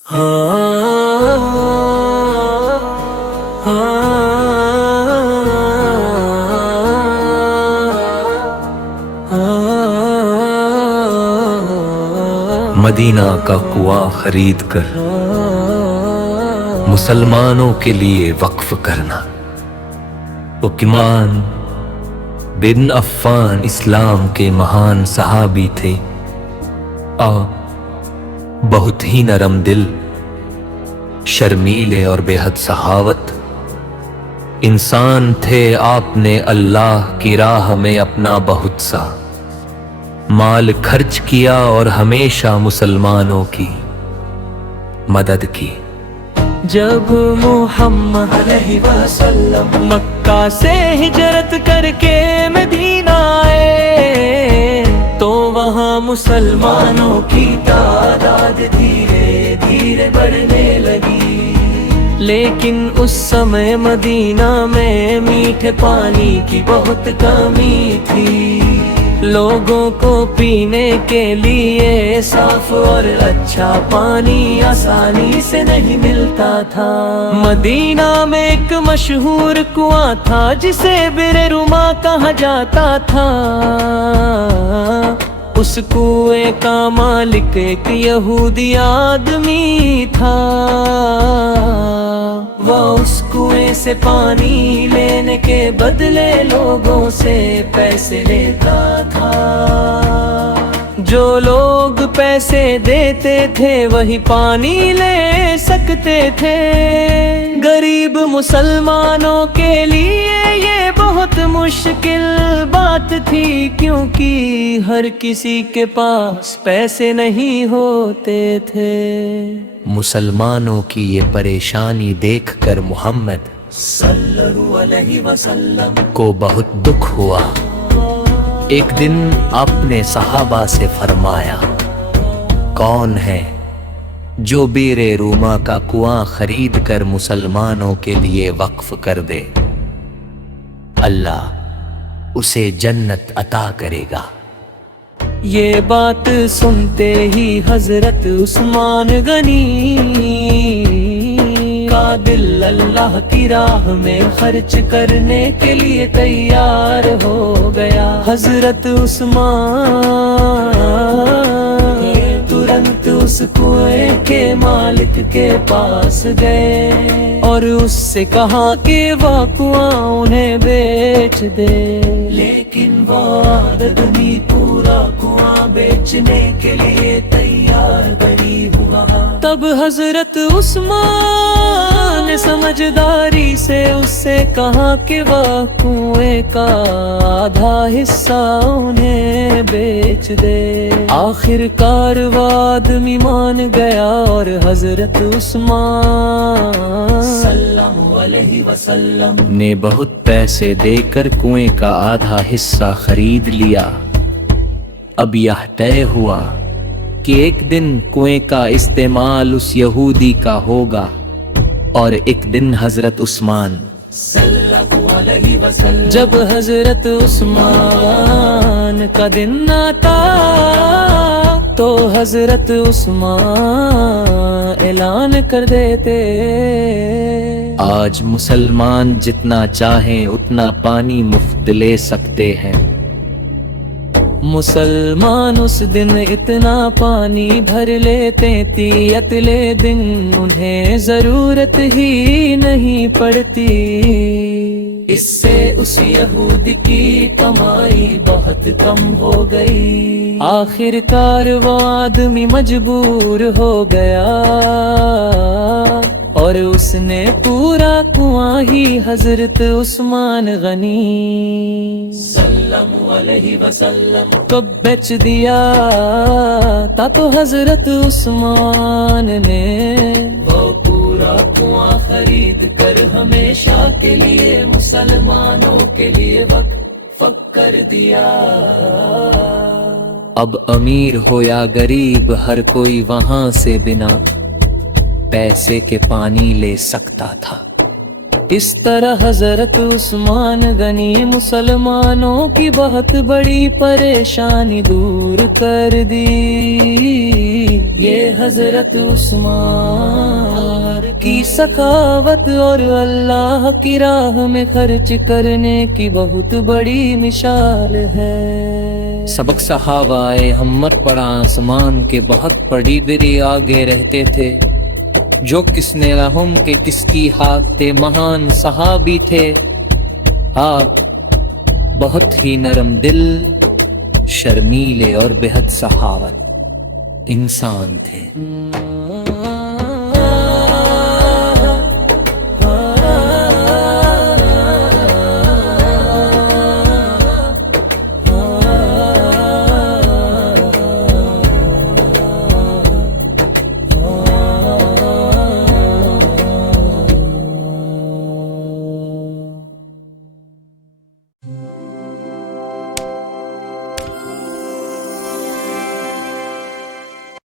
مدینہ کا کنواں خرید کر مسلمانوں کے لیے وقف کرنا۔ عثمان بن عفان اسلام کے مہان صحابی تھے، بہت ہی نرم دل، شرمیلے اور بے حد سخاوت انسان تھے۔ آپ نے اللہ کی راہ میں اپنا بہت سا مال خرچ کیا اور ہمیشہ مسلمانوں کی مدد کی۔ جب محمد علیہ وسلم مکہ سے ہجرت کر کے مدینہ آئے تو وہاں مسلمانوں کی تعداد دھیرے دھیرے بڑھنے لگی، لیکن اس سمے مدینہ میں میٹھے پانی کی بہت کمی تھی۔ لوگوں کو پینے کے لیے صاف اور اچھا پانی آسانی سے نہیں ملتا تھا۔ مدینہ میں ایک مشہور کنواں تھا جسے بئر رما کہا جاتا تھا۔ اس کنویں کا مالک ایک یہودی آدمی تھا، وہ اس کنویں سے پانی لینے کے بدلے لوگوں سے پیسے لیتا تھا۔ جو لوگ پیسے دیتے تھے وہی پانی لے سکتے تھے۔ غریب مسلمانوں کے لیے یہ بہت مشکل بات تھی، کیونکہ ہر کسی کے پاس پیسے نہیں ہوتے تھے۔ مسلمانوں کی یہ پریشانی دیکھ کر محمد صلی اللہ علیہ وسلم کو بہت دکھ ہوا۔ ایک دن آپ نے صحابہ سے فرمایا، کون ہے جو بئر روما کا کنواں خرید کر مسلمانوں کے لیے وقف کر دے؟ اللہ اسے جنت عطا کرے گا۔ یہ بات سنتے ہی حضرت عثمان غنی کا دل اللہ کی راہ میں خرچ کرنے کے لیے تیار ہو گیا۔ حضرت عثمان ترنت اس کنویں کے مالک کے پاس گئے اور اس سے کہا کہ وہ کنواں انہیں بیچ دے، لیکن وہ آدمی پورا کنواں بیچنے کے لیے تیار نہیں ہوا۔ تب حضرت عثمان نے سمجھداری سے اس سے کہا کہ وہ کنویں کا آدھا حصہ انہیں بیچ دے۔ آخر کار وہ آدمی مان گیا اور حضرت عثمان صلی اللہ علیہ وسلم نے بہت پیسے دے کر کنویں کا آدھا حصہ خرید لیا۔ اب یہ طے ہوا کہ ایک دن کنویں کا استعمال اس یہودی کا ہوگا اور ایک دن حضرت عثمان صلی اللہ علیہ وسلم۔ جب حضرت عثمان کا دن آتا تو حضرت عثمان اعلان کر دیتے، آج مسلمان جتنا چاہیں اتنا پانی مفت لے سکتے ہیں۔ مسلمان اس دن اتنا پانی بھر لیتے تھی اگلے دن انہیں ضرورت ہی نہیں پڑتی۔ اس سے اس یہودی کی کمائی بہت کم ہو گئی۔ آخر کار وہ آدمی مجبور ہو گیا اور اس نے پورا کنواں ہی حضرت عثمان غنی صلی اللہ علیہ وسلم کو بیچ دیا تھا۔ تو حضرت عثمان نے وہ پورا کنواں خرید کر ہمیشہ کے لیے مسلمانوں کے لیے وقف کر دیا۔ اب امیر ہو یا غریب ہر کوئی وہاں سے بنا پیسے کے پانی لے سکتا تھا۔ اس طرح حضرت عثمان غنی مسلمانوں کی بہت بڑی پریشانی دور کر دی۔ یہ حضرت عثمان کی سخاوت اور اللہ کی راہ میں خرچ کرنے کی بہت بڑی مثال ہے۔ سبق صحابہ ہمت پڑا آسمان کے بہت بڑی بری آگے رہتے تھے، جو کس نے رحم کے کس کی ہاتھ تھے، مہان صحابی تھے، آپ بہت ہی نرم دل، شرمیلے اور بے حد سخاوت انسان تھے۔